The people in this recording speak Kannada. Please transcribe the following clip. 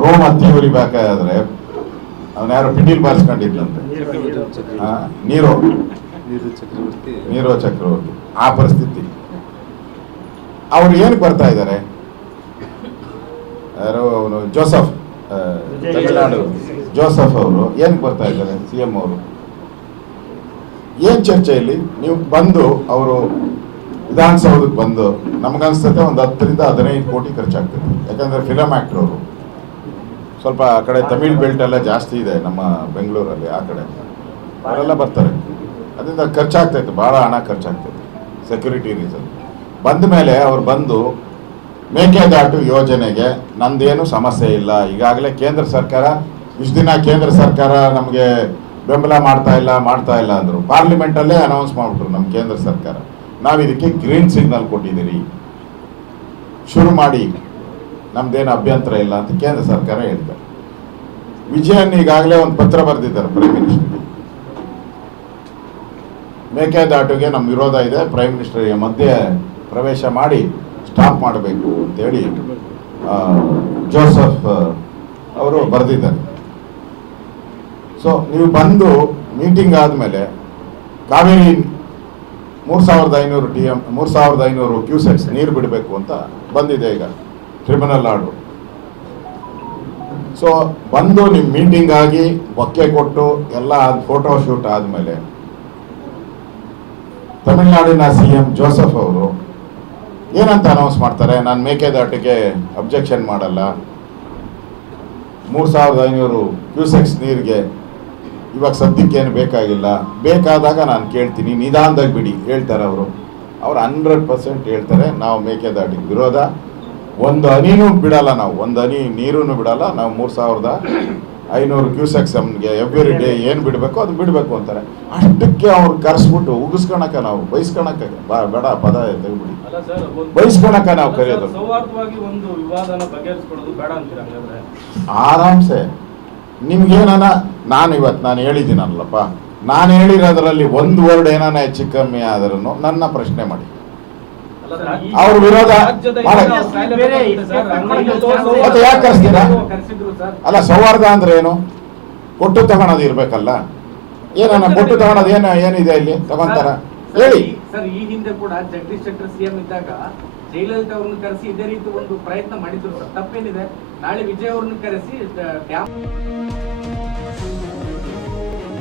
ರೋಮ್ ಹತ್ತಿ ಉರಿಬೇಕಾದ್ರೆ ಅವನ ಯಾರೋ ಪಿಟೀಲ್ ಬಾರಿಸ್ಕೊಂಡಿದ್ದಂತೆ, ನೀರೋ ಚಕ್ರವರ್ತಿ. ಆ ಪರಿಸ್ಥಿತಿ. ಅವ್ರು ಏನಕ್ಕೆ ಬರ್ತಾ ಇದ್ದಾರೆ? ಯಾರೋ ಅವನು ಜೋಸಫ್, ತಮಿಳುನಾಡು ಜೋಸಫ್ ಅವರು ಏನಕ್ಕೆ ಬರ್ತಾ ಇದ್ದಾರೆ? CM ಅವರು ಏನ್ ಚರ್ಚೆಯಲ್ಲಿ ನೀವು ಬಂದು ಅವರು ವಿಧಾನಸೌಧಕ್ಕೆ ಬಂದು ನಮಗನ್ಸ್ತತೆ ಒಂದು 10 ರಿಂದ 15 ಕೋಟಿ ಖರ್ಚಾಗ್ತದೆ. ಯಾಕಂದ್ರೆ ಫಿಲಮ್ ಆಕ್ಟರ್ ಅವರು ಸ್ವಲ್ಪ ಆ ಕಡೆ ತಮಿಳ್ ಬೆಲ್ಟ್ ಎಲ್ಲ ಜಾಸ್ತಿ ಇದೆ ನಮ್ಮ ಬೆಂಗಳೂರಲ್ಲಿ, ಆ ಕಡೆ ಅವರೆಲ್ಲ ಬರ್ತಾರೆ. ಅದರಿಂದ ಖರ್ಚಾಗ್ತೈತೆ, ಭಾಳ ಹಣ ಖರ್ಚಾಗ್ತೈತೆ ಸೆಕ್ಯೂರಿಟಿ ರೀಸನ್. ಬಂದ ಮೇಲೆ ಅವ್ರು ಬಂದು ಮೇಕೆದಾಟು ಯೋಜನೆಗೆ ನಂದೇನು ಸಮಸ್ಯೆ ಇಲ್ಲ, ಈಗಾಗಲೇ ಕೇಂದ್ರ ಸರ್ಕಾರ ಇಷ್ಟು ದಿನ ಕೇಂದ್ರ ಸರ್ಕಾರ ನಮಗೆ ಬೆಂಬಲ ಮಾಡ್ತಾ ಇಲ್ಲ ಅಂದರು. ಪಾರ್ಲಿಮೆಂಟಲ್ಲೇ ಅನೌನ್ಸ್ ಮಾಡಿಬಿಟ್ರು ನಮ್ಮ ಕೇಂದ್ರ ಸರ್ಕಾರ, ನಾವು ಇದಕ್ಕೆ ಗ್ರೀನ್ ಸಿಗ್ನಲ್ ಕೊಟ್ಟಿದ್ದೀರಿ, ಶುರು ಮಾಡಿ, ನಮ್ದೇನು ಅಭ್ಯಂತರ ಇಲ್ಲ ಅಂತ ಕೇಂದ್ರ ಸರ್ಕಾರ ಹೇಳ್ತಾರೆ. ವಿಜಯನ್ ಈಗಾಗಲೇ ಒಂದು ಪತ್ರ ಬರೆದಿದ್ದಾರೆ ಪ್ರೈಮ್ ಮಿನಿಸ್ಟರ್ಗೆ, ಮೇಕೆದಾಟುಗೆ ನಮ್ಮ ವಿರೋಧ ಇದೆ, ಪ್ರೈಮ್ ಮಿನಿಸ್ಟರ್ಗೆ ಮಧ್ಯೆ ಪ್ರವೇಶ ಮಾಡಿ ಸ್ಟಾಪ್ ಮಾಡಬೇಕು ಅಂತೇಳಿ ಜೋಸಫ್ ಅವರು ಬರೆದಿದ್ದಾರೆ. ಸೊ ನೀವು ಬಂದು ಮೀಟಿಂಗ್ ಆದಮೇಲೆ ಕಾವೇರಿ 3500 ಕ್ಯೂಸೆಕ್ಸ್ ನೀರು ಬಿಡಬೇಕು ಅಂತ ಬಂದಿದೆ ಈಗ ಟ್ರಿಬ್ಯುನಲ್ ಆರ್ಡರ್. ಸೊ ಬಂದು ನಿಮ್ಮ ಮೀಟಿಂಗ್ ಆಗಿ ಬೊಕ್ಕೆ ಕೊಟ್ಟು ಎಲ್ಲ ಫೋಟೋ ಶೂಟ್ ಆದಮೇಲೆ ತಮಿಳುನಾಡಿನ CM ಜೋಸಫ್ ಅವರು ಏನಂತ ಅನೌನ್ಸ್ ಮಾಡ್ತಾರೆ? ನಾನು ಮೇಕೆದಾಟಿಗೆ ಅಬ್ಜೆಕ್ಷನ್ ಮಾಡಲ್ಲ, 3500 ಕ್ಯೂಸೆಕ್ಸ್ ನೀರಿಗೆ ಇವಾಗ ಸದ್ಯಕ್ಕೇನು ಬೇಕಾಗಿಲ್ಲ, ಬೇಕಾದಾಗ ನಾನು ಕೇಳ್ತೀನಿ, ನಿಧಾನದಾಗ ಬಿಡಿ ಹೇಳ್ತಾರೆ ಅವರು. 100% ಹೇಳ್ತಾರೆ, ನಾವು ಮೇಕೆದಾಟಿಗೆ ವಿರೋಧ, ಒಂದು ಹನಿನೂ ಬಿಡಲ್ಲ, ನಾವು ಒಂದು ಹನಿ ನೀರೂ ಬಿಡಲ್ಲ, ನಾವು 3500 ಕ್ಯೂಸೆಕ್ಸ್ ನಮಗೆ ಎವ್ರಿ ಡೇ ಏನು ಬಿಡಬೇಕು ಅದು ಬಿಡಬೇಕು ಅಂತಾರೆ. ಅಷ್ಟಕ್ಕೆ ಅವ್ರು ಕರೆಸ್ಬಿಟ್ಟು ಉಗಿಸ್ಕೊಳಕ, ನಾವು ಬೈಸ್ಕೊಳಕ್ಕೆ ಬೇಡ ಪದ ತೆಗ್ಬಿಡಿ, ಬೈಸ್ಕೊಳಕ ನಾವು ಕರೆಯೋದು ಆರಾಮ್ಸೆ. ನಿಮ್ಗೇನಾನ ನಾನು ಹೇಳಿದ್ದೀನಲ್ಲಪ್ಪ, ನಾನು ಹೇಳಿರೋದ್ರಲ್ಲಿ ಒಂದು ವರ್ಡ್ ಏನಾನ ಹೆಚ್ಚು ಕಮ್ಮಿ ಆದ್ರೂ ನನ್ನ ಪ್ರಶ್ನೆ ಮಾಡಿ. ಅವ್ರ ವಿರೋಧ ಮತ್ತೆ ಯಾಕೆ ಕರೆಸ್ತೀರಾ? ಅಲ್ಲ, ಸೌಹಾರ್ದ ಅಂದ್ರೆ ಏನು? ಕೊಟ್ಟು ತಗೊಳೋದು ಇರ್ಬೇಕಲ್ಲ. ಏನಾನ ಕೊಟ್ಟು ತಗೊಳೋದು ಏನಿದೆ ಇಲ್ಲಿ? ತಗೊಂತಾರ ಹೇಳಿ. ಸರ್, ಈ ಹಿಂದೆ ಕೂಡ ಜಗದೀಶ್ ಶೆಟ್ಟರ್ CM ಇದ್ದಾಗ ಜಯಲಲಿತಾ ಅವ್ರನ್ನ ಕರೆಸಿ ಇದೇ ರೀತಿ ಒಂದು ಪ್ರಯತ್ನ ಮಾಡಿದ್ರು ಸರ್. ತಪ್ಪೇನಿದೆ? ನಾಳೆ ವಿಜಯ್ ಅವ್ರನ್ನ ಕರೆಸಿ ಡ್ಯಾಮ್